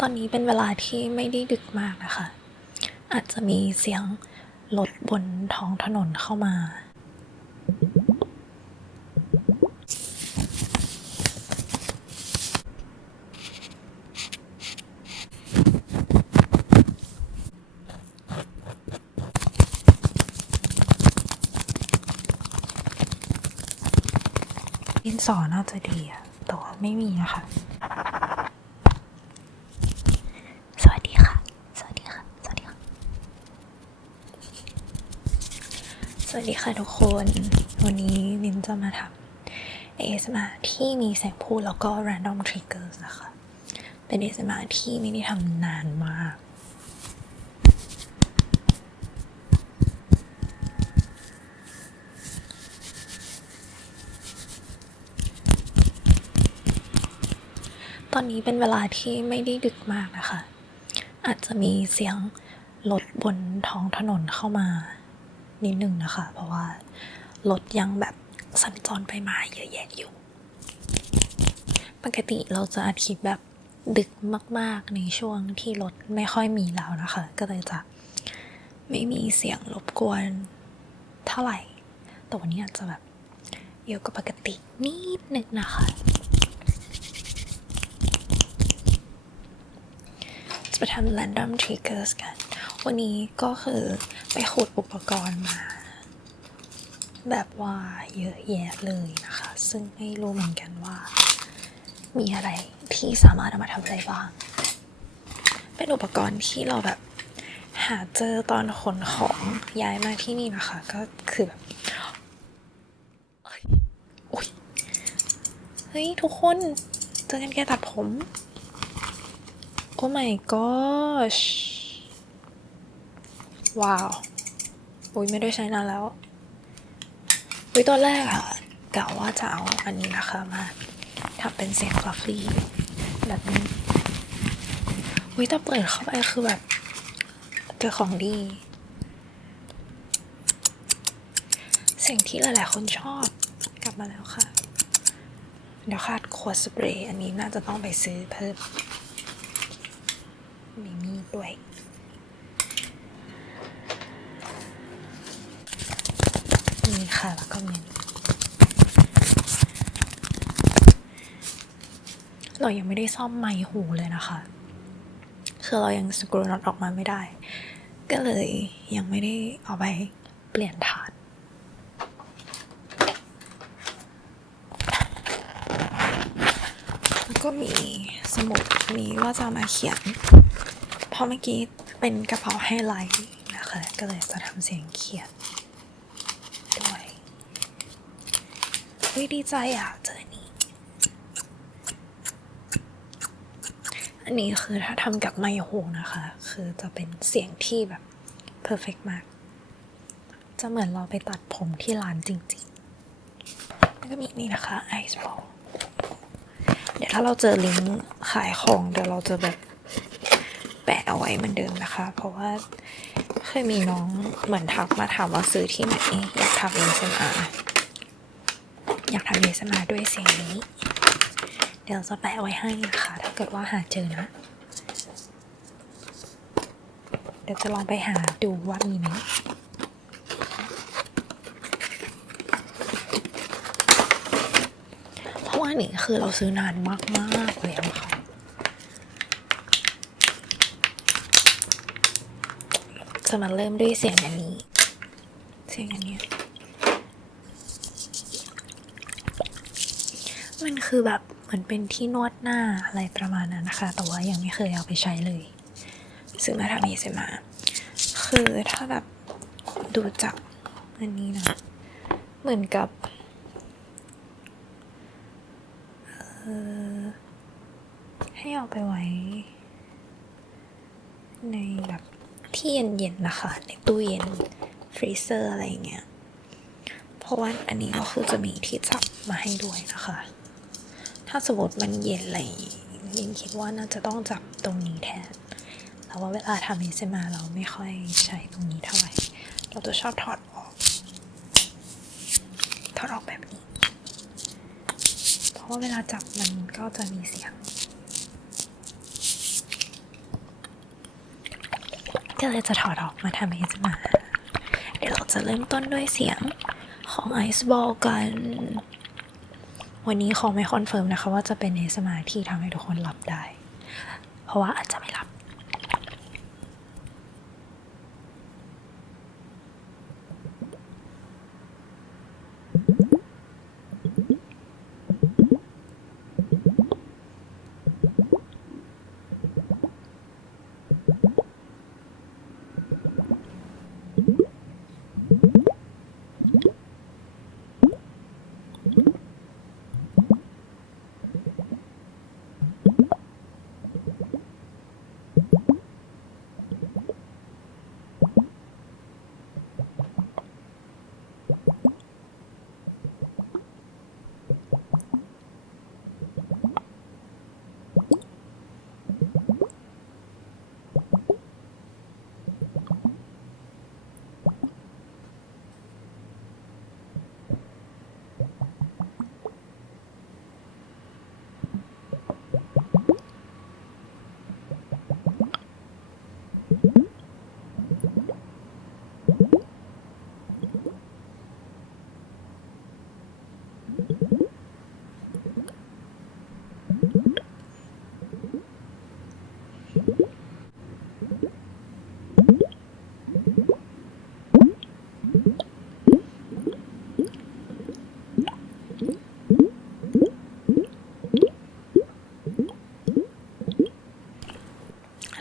ตอนนี้เป็นเวลาที่ไม่ได้ดึกมากนะคะ อาจจะมีเสียงรถบนท้องถนนเข้ามา ดินสอน่าจะดีอะแต่ว่าไม่มีนะคะ สวัสดีค่ะ สวัสดีค่ะ สวัสดีค่ะ สวัส ดีค่ะทุกคน วันนี้นินจะมาทำ ASMR ที่มีเสียงพูดแล้วก็ random triggers นะคะ เป็น ASMR ที่ไม่ได้ทำนานมาก ตอนนี้เป็นเวลาที่ไม่ได้ดึกมากนะคะ อาจจะมีเสียงรถบนท้องถนนเข้ามา นิดนึงนะคะ เพราะว่ารถยังแบบสัญจรไปมาเยอะแยะอยู่ ปกติเราจะอัดคลิปแบบดึกมาก ๆ ในช่วงที่รถไม่ค่อยมีแล้วนะคะ ก็เลยจะไม่มีเสียงรบกวนเท่าไหร่ แต่วันนี้อาจจะแบบเยอะกว่าปกตินิดนึงนะคะ จะไปทำ random triggers กัน วันนี้ก็คือไปขุดอุปกรณ์มา แบบว่าเยอะแยะเลยนะคะ ซึ่งไม่รู้เหมือนกันว่า มีอะไรที่สามารถเอามาทำอะไรบ้าง เป็นอุปกรณ์ที่เราแบบหาเจอตอนขนของย้ายมาที่นี่นะคะ ก็คือแบบเฮ้ย ทุกคนเจอกันแกตัดผม โอ้ my gosh ว้าวอุ้ยไม่ได้ใช้นานแล้วอุ้ยตอนแรกอะกะว่าจะเอาอันนี้นะคะมาทำเป็นเสียงฟลัฟฟี่แบบนี้อุ้ยแต่เปิดเข้าไปคือแบบเจอของดีเสียงที่หลายๆคนชอบกลับมาแล้วค่ะ เดี๋ยวขาดขวดสเปรย์อันนี้น่าจะต้องไปซื้อเพิ่มมีมีดด้วย นี่ ค่ะแล้วก็มีอันนี้เรายังไม่ได้ซ่อมไมค์หูเลยนะคะ คือเรายังสกรูน็อตออกมาไม่ได้ ก็เลยยังไม่ได้เอาไปเปลี่ยนฐานแล้วก็มีสมุดนี้ว่าจะมาเขียน เพราะเมื่อกี้เป็นกระเป๋าไฮไลท์นะคะ ก็เลยจะทำเสียงเขียนด้วยเฮ้ยดีใจอะ เจอนนี้ อันนี้คือถ้าทำกับไมโครนะคะ คือจะเป็นเสียงที่แบบเพอร์เฟกมาก จะเหมือนเราไปตัดผมที่ร้านจริงๆ แล้วก็มีนี่นะคะไอซ์บอลเดี๋ยวถ้าเราเจอลิงก์ขายของเดี๋ยวเราจะแบบแปะเอาไว้เหมือนเดิมนะคะ เพราะว่าเคยมีน้องเหมือนทักมาถามว่าซื้อที่ไหนอยากทำ ASMR อยากทำ ASMR ด้วยเสียงนี้ เดี๋ยวจะแปะไว้ให้นะคะ ถ้าเกิดว่าหาเจอนะ เดี๋ยวจะลองไปหาดูว่ามีไหมเพราะว่านี่คือเราซื้อนานมากๆแล้วค่ะจะมาเริ่มด้วยเสียงอันนี้ เสียงอันนี้ย มันคือแบบเหมือนเป็นที่นวดหน้าอะไรประมาณนั้นนะคะ แต่ว่ายังไม่เคยเอาไปใช้เลยซื้อมาทำเอเซมา คือถ้าแบบดูจากอันนี้นะ เหมือนกับเออให้เอาไปไว้ ในแบบที่เย็นๆนะคะ ในตู้เย็นฟรีเซอร์อะไรอย่างเงี้ย เพราะว่าอันนี้ก็คือจะมีที่จับมาให้ด้วยนะคะ ถ้าสมมติมันเย็นอะไรยินคิดว่าน่าจะต้องจับตรงนี้แทนแต่ว่าเวลาทำเอซมาเราไม่ค่อยใช้ตรงนี้เท่าไหร่ เราจะชอบถอดออก ถอดออกแบบนี้ เพราะว่าเวลาจับมันก็จะมีเสียงก็เลยจะถอดออกมาทำให้สมา เดี๋ยวเราจะเริ่มต้นด้วยเสียงของไอซ์บอลกัน วันนี้ขอไม่คอนเฟิร์มนะคะว่าจะเป็นเนสมาที่ทำให้ทุกคนหลับได้ เพราะว่าอาจจะไม่หลับ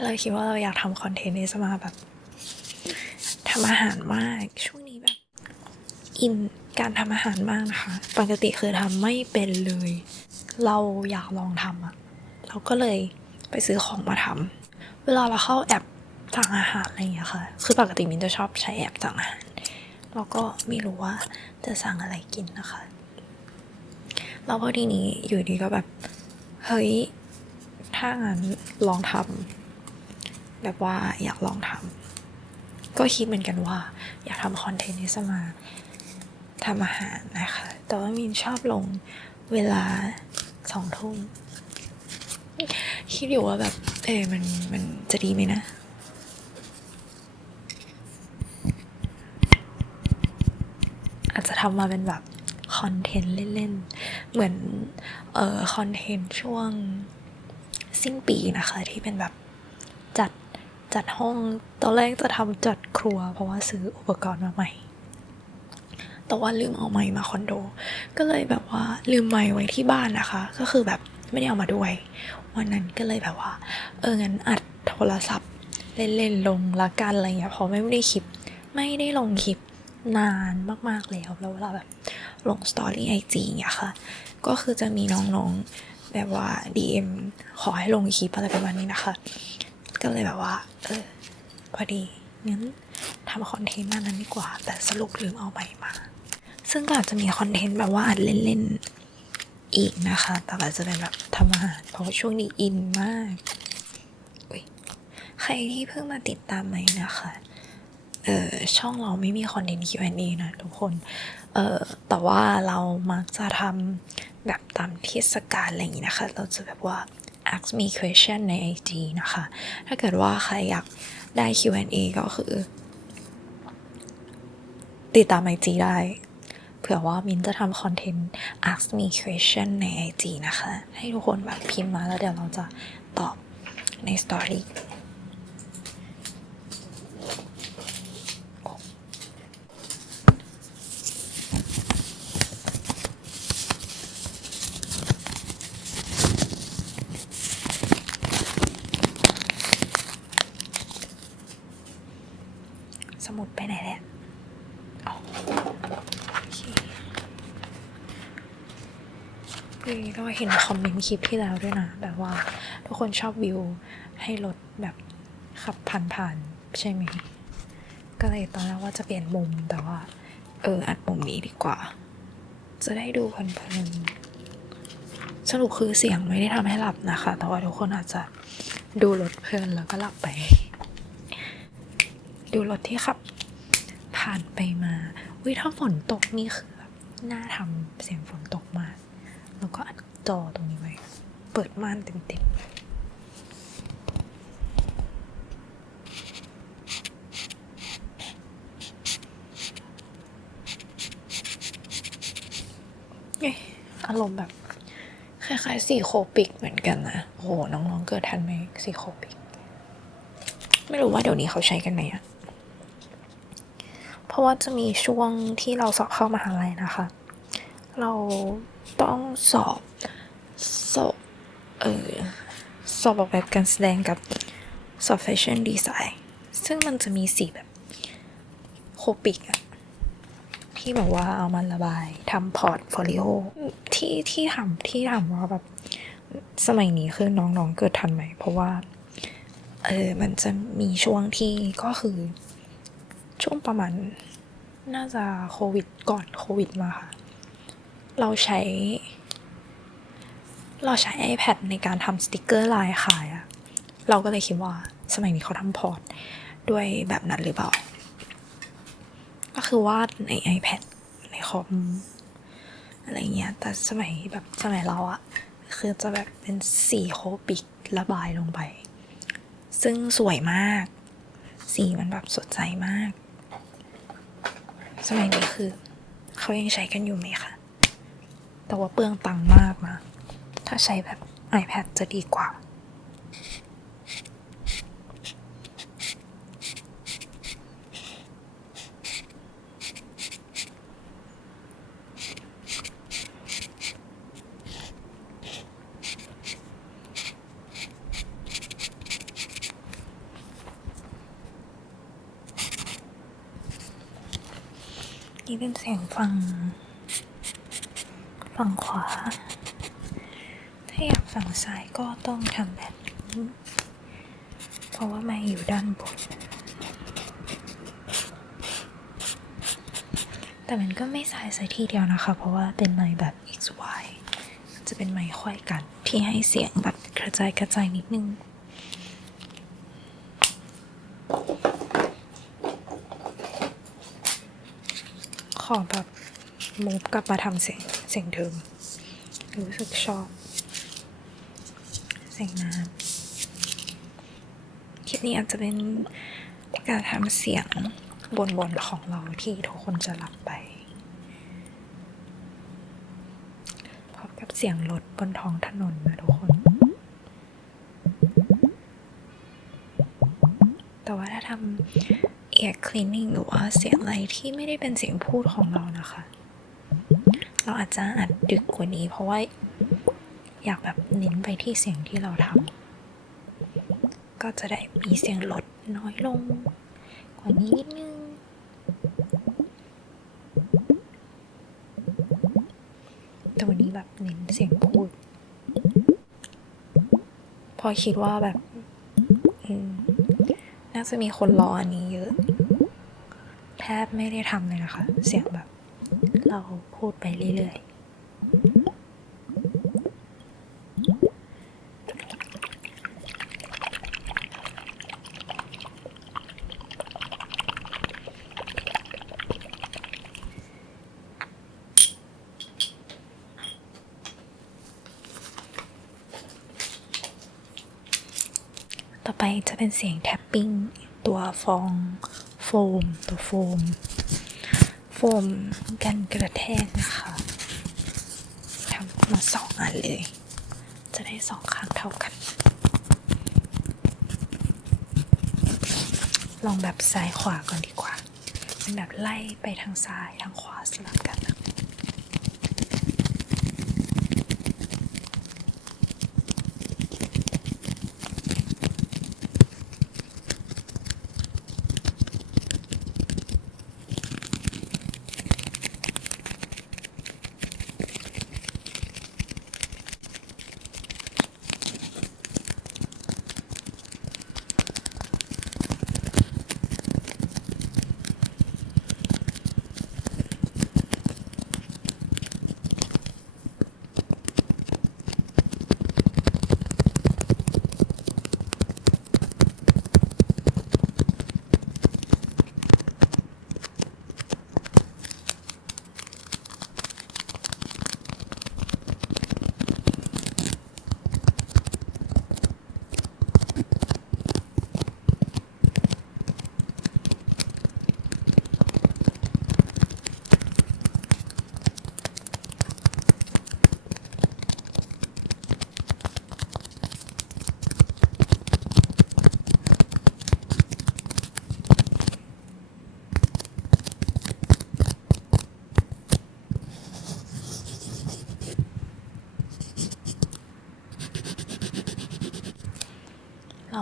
เรา คิดว่าเราอยากทำคอนเทนต์นี้จะมาแบบทำอาหารมากช่วงนี้แบบ อินการทำอาหารมากนะคะ ปกติคือทำไม่เป็นเลย เราอยากลองทำอะเราก็เลยไปซื้อของมาทำเวลาเราเข้าแอปสั่งอาหารอะไรอย่างเงี้ยค่ะ คือปกติมินจะชอบใช้แอปสั่งอาหารแล้วก็ไม่รู้ว่าจะสั่งอะไรกินนะคะแล้วพอทีนี้อยู่ดีก็แบบ เฮ้ย ถ้างั้นลองทำ แบบว่าอยากลองทำก็คิดเหมือนกันว่า อยากทำคอนเทนต์นี้สมาทำอาหารนะคะ แต่ว่ามินชอบลงเวลาสองทุ่มคิดอยู่ว่าแบบ เออมันมันจะดีไหมนะอาจจะทำมาเป็นแบบคอนเทนต์เล่นๆ เหมือน เอ่อคอนเทนต์ช่วงสิ้นปีนะคะ ที่เป็นแบบ จัดห้อง ตอนแรกจะทำจัดครัว เพราะว่าซื้ออุปกรณ์มาใหม่ แต่ว่าลืมเอาไม้มาคอนโด ก็เลยแบบว่าลืมไม้ไว้ที่บ้านนะคะ ก็คือแบบไม่ได้เอามาด้วย วันนั้นก็เลยแบบว่า เอองั้นอัดโทรศัพท์ เล่นๆลงละกันอะไรอย่างเงี้ยเพราะไม่ได้คลิป ไม่ได้ลงคลิปนานมากๆแล้วแล้วเวลาแบบลงสตอรี่ไอจีเงี้ยค่ะ ก็คือจะมีน้องๆแบบว่า DM ขอให้ลงคลิปอะไรประมาณนี้นะคะ ก็เลยแบบว่า เออ พอดีงั้นทำคอนเทนต์นั้นนั้นดีกว่า แต่สรุปลืมเอาใหม่มา ซึ่งก็อาจจะมีคอนเทนต์แบบว่าอัดเล่นๆอีกนะคะ แต่อาจจะเป็นแบบทำอาหารเพราะว่าช่วงนี้อินมากใครที่เพิ่งมาติดตามไหมนะคะ เออช่องเราไม่มีคอนเทนต์ Q&A นะทุกคน เออแต่ว่าเรามักจะทำแบบตามเทศกาลอะไรอย่างนี้นะคะ เราจะแบบว่า ask me question ใน IG นะคะ ถ้าเกิดว่าใครอยากได้ Q&A ก็คือ ติดตาม IG ได้ เผื่อว่ามินจะทำคอนเทนต์ ask me question ใน IG นะคะ ให้ทุกคนแบบพิมพ์มาแล้วเดี๋ยวเราจะตอบในสตอรี่มุดไปไหนแหละอ๋อโอเคเฮ้ย ก็เห็นคอมเมนต์คลิปที่แล้วด้วยนะ แบบว่าทุกคนชอบวิวให้รถแบบขับผ่านๆใช่ไหม ก็เลยตอนแรกว่าจะเปลี่ยนมุมแต่ว่า เอออัดมุมนี้ดีกว่า จะได้ดูเพลินๆสรุปคือเสียงไม่ได้ทำให้หลับนะคะ แต่ว่าทุกคนอาจจะดูรถเพลินแล้วก็หลับไป ดูรถที่ขับผ่านไปมาวิถ้าฝนตกนี่คือแบบน่าทำเสียงฝนตก จอตรงนี้ไว้ เปิดม่านเต็มๆอารมณ์แบบ คล้ายๆสีโคปิกเหมือนกันนะ โอ้โห น้องๆเกิดทันไหมสีโคปิก ไม่รู้ว่าเดี๋ยวนี้เขาใช้กันไหนอะเพราะว่าจะมีช่วงที่เราสอบเข้ามหาลัยนะคะ เราต้องสอบ อบออกแบบการแสดงกับสอบแฟชั่นดีไซน์ซึ่งมันจะมีสีแบบโคปิกอะที่แบบว่าเอามาระบายทำพอร์ตโฟลิโอที่ที่ทำที่ทำว่าแบบสมัยนี้คือน้องๆเกิดทันไหม เพราะว่าเออมันจะมีช่วงที่ก็คือ ช่วงประมาณน่าจะโควิดก่อนโควิดมาค่ะ เราใช้ เราใช้ iPad ในการทำสติกเกอร์ลายขายอะเราก็เลยคิดว่าสมัยนี้เขาทำพอร์ตด้วยแบบนั้นหรือเปล่า ก็คือวาดใน iPad ในคอมอะไรเงี้ย แต่สมัยแบบสมัยเราอะคือจะแบบเป็นสีโคปิกระบายลงไป ซึ่งสวยมาก สีมันแบบสดใสมาก สมัยนี้คือ เขายังใช้กันอยู่ไหมคะ แต่ว่าเปลืองตังค์มากนะถ้า ใช้แบบ iPad จะดีกว่า นี่เป็นเสียงฝั่งฝั่งขวา ฝั่งซ้ายก็ต้องทำแบบนี้ เพราะว่าไม่อยู่ด้านบน แต่มันก็ไม่สายซะทีเดียวนะคะ เพราะว่าเป็นไม้แบบ x y จะเป็นไม้ค่อยกันที่ให้เสียงแบบกระจายกระจายนิดนึงขอแบบมูฟกลับมาทำเสียงเสียงเดิมรู้สึกชอบ เสียงน้ำคลิปนี้อาจจะเป็นการทำเสียงบนๆของเราที่ทุกคนจะหลับไปพร้อมกับเสียงรถบนท้องถนนนะทุกคน แต่ว่าถ้าทำ ear cleaning หรือว่าเสียงอะไรที่ไม่ได้เป็นเสียงพูดของเรานะคะ เราอาจจะอัดดึกกว่านี้เพราะว่า อยากแบบเน้นไปที่เสียงที่เราทำก็จะได้มีเสียงลดน้อยลง กว่านี้นิดนึง แต่วันนี้แบบเน้นเสียงพูด พอคิดว่าแบบน่าจะมีคนรออันนี้เยอะ แทบไม่ได้ทำเลยนะคะ เสียงแบบ เราพูดไปเรื่อยๆ ต่อไปจะเป็นเสียงแท็ปปิ้งตัวฟองโฟม ตัวโฟม โฟมกันกระแทกนะคะทำมาสองอันเลย จะได้สองข้างเท่ากัน ลองแบบซ้ายขวาก่อนดีกว่า เป็นแบบไล่ไปทางซ้ายทางขวา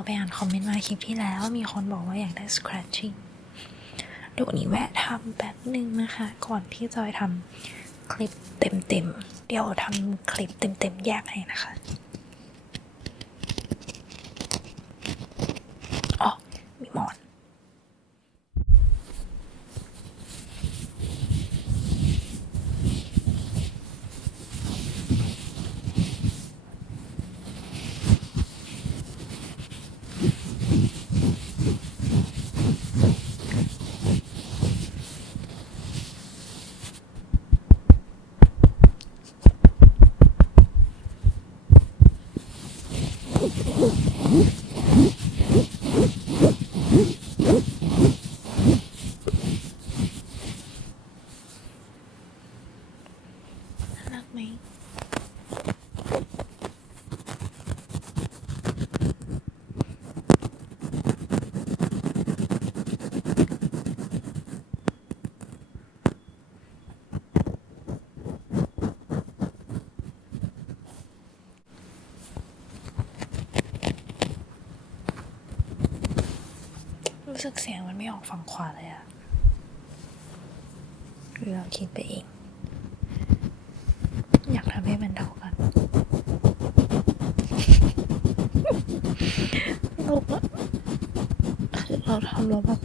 ไปอ่านคอมเมนต์มาคลิปที่แล้ว มีคนบอกว่าอยากได้ scratching เดี๋ยวนี้แวะทำแป๊บหนึ่งนะคะ ก่อนที่จอยทำคลิปเต็มๆเดี๋ยวทำคลิปเต็มๆแยกให้นะคะ อ๋อ มีหมอน รักไหม รู้สึกเสียงมันไม่ออกฝั่งขวาเลยอะหรือเราคิดไปเอง อยากทำให้มันเท่ากันโลกอะคือเราทำแล้วแบบ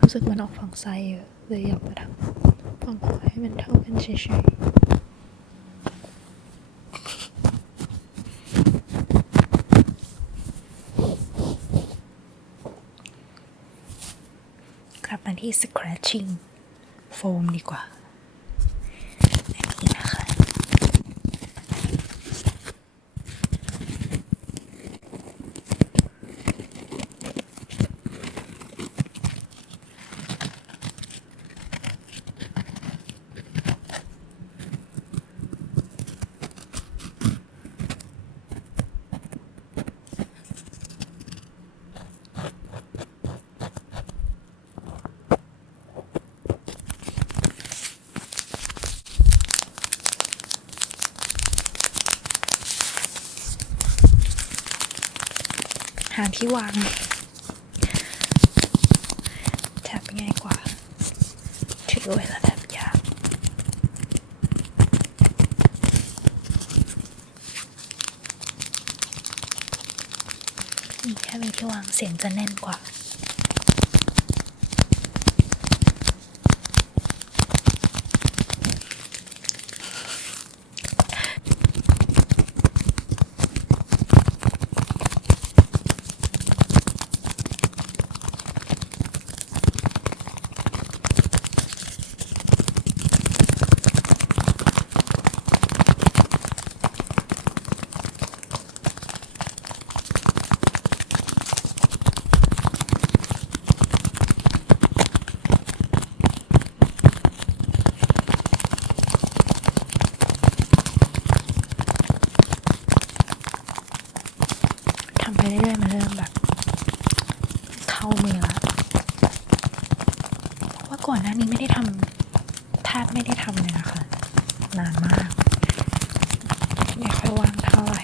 รู้สึกมันออกฝั่งซ้ายเยอะเลยอยากมาทำฝั่งขวาให้มันเท่ากันเฉยๆ ที่ scratching โฟมดีกว่า หาที่วางแทบง่ายกว่า ถือไว้แล้วแทบยากนี่แค่มีที่วางเสียงจะแน่นกว่า ทำไปเรื่อยๆมันเริ่มแบบ เข้ามือละเพราะว่า ก่อนหน้านี้ไม่ได้ทำแทบไม่ได้ทำเลยนะคะ นานมาก ไม่ค่อยว่างเท่าไหร่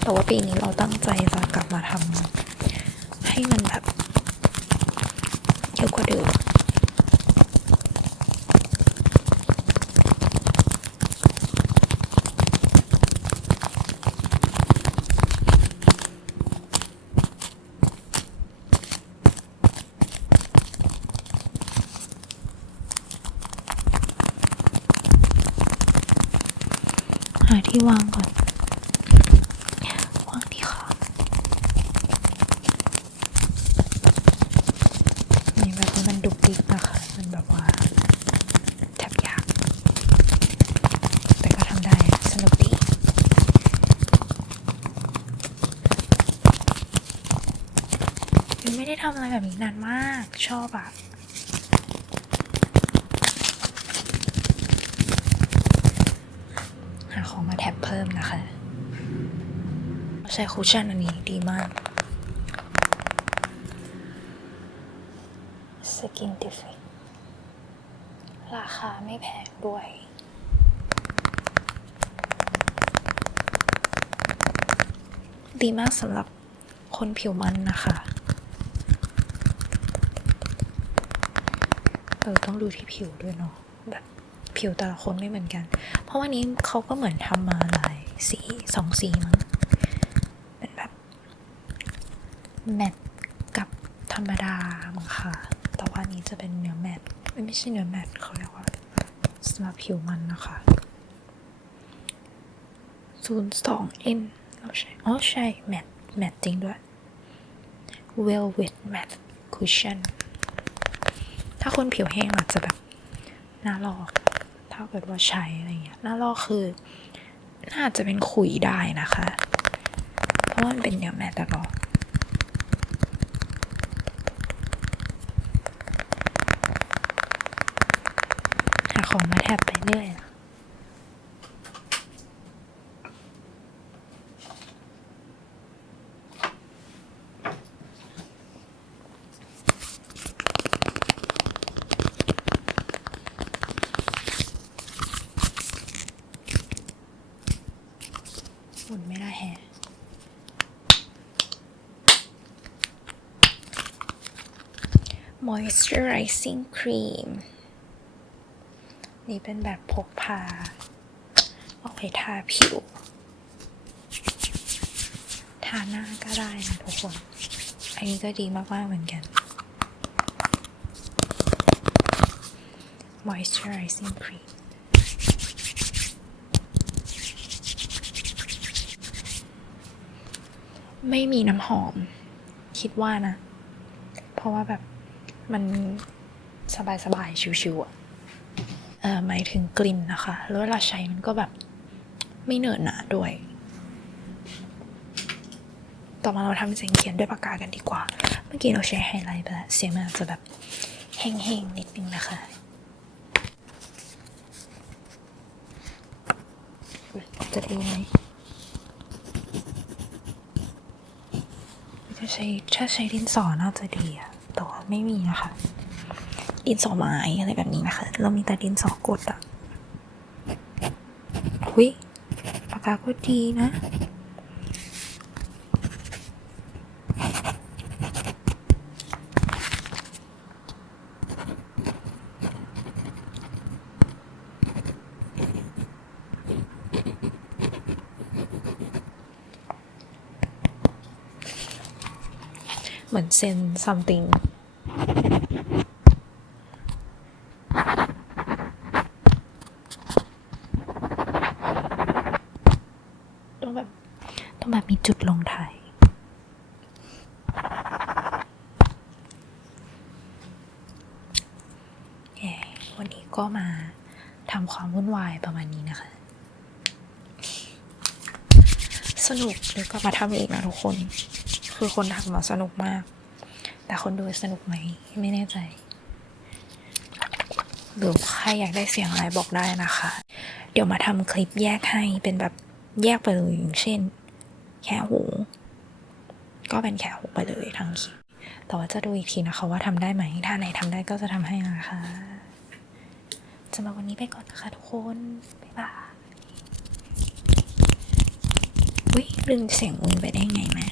แต่ว่าปีนี้เราตั้งใจจะกลับมาทำให้มันแบบเยอะกว่าเดิม หาที่วางก่อน วางที่ขานี่แบบนี้มันดุกดิกนะคะ มันแบบว่าแทบยาก แต่ก็ทำได้ สนุกดี ยังไม่ได้ทำ อะไรแบบนี้นานมาก ชอบอะหาของมาแท็บเพิ่มนะคะ ใช้คุชชั่นอันนี้ดีมาก สกินติฟิกราคาไม่แพงด้วยดีมากสำหรับคนผิวมันนะคะ ออต้องดูที่ผิวด้วยเนาะแบบผิวแต่ละคนไม่เหมือนกัน เพราะวันนี้เขาก็เหมือนทำมาหลายสีสองสีมั้งเป็นแบบแมตต์กับธรรมดามั้งค่ะ แต่ว่าอันนี้จะเป็นเนื้อแมตต์ไม่ใช่เนื้อแมตต์เขาเรียกว่าสำหรับผิวมันนะคะศูนย์สองเอ็นเราใช่อ๋อใช่แมตต์แมตต์จริงด้วย velvet matte cushion คนผิวแห้งอาจจะแบบหน้าลอก ถ้าเกิดว่าใช้อะไรเงี้ยหน้าลอกคือ น่าจะเป็นขุยได้นะคะ เพราะว่ามันเป็นเนื้อแมตต์อกหาของมาแทบไปเรื่อยอะหมุนไม่ได้แฮะ moisturizing cream นี่เป็นแบบพกพา เอาไปทาผิว ทาหน้าก็ได้นะทุกคน อันนี้ก็ดีมาก ๆ เหมือนกัน moisturizing cream ไม่มีน้ำหอม คิดว่านะ เพราะว่าแบบ มันสบายๆชิวๆอะเออหมายถึงกลิ่นนะคะ แล้วเวลาใช้มันก็แบบไม่เหนอะหนะด้วย ต่อมาเราทำเสียงเขียนด้วยปากกากันดีกว่า เมื่อกี้เราใช้ไฮไลท์ไปแล้วเสียงมันอาจจะแบบแห้งๆนิดนึงนะคะจะดีไหมถ้าใช้ถ้าใช้ดินสอน่าจะดีอะแต่ว่า ไม่มีนะคะ ดินสอไม้อะไรแบบนี้นะคะ เรามีแต่ดินสอกดอะหุยปากกาก็ดีนะเหมือนเซน something ต้องแบบ ต้องแบบมีจุดลงท้ายแหมวันนี้ก็มาทำค วุ่นวายประมาณนี้นะคะ สนุกเดี๋ยวก็มาทำอีกนะทุกคน คือคนทำมาสนุกมาก แต่คนดูสนุกไหมไม่แน่ใจหรือใครอยากได้เสียงอะไรบอกได้นะคะ เดี๋ยวมาทำคลิปแยกให้เป็นแบบแยกไปเลยอย่างเช่น แค่หู ก็เป็นแค่หูไปเลยทั้งคลิปแต่ว่าจะดูอีกทีนะคะว่าทำได้ไหม ถ้าไหนทำได้ก็จะทำให้นะคะ สำหรับวันนี้ไปก่อนนะคะทุกคน บ๊ายบายอุ้ยลืมเสียงมึงไปได้ไงแม่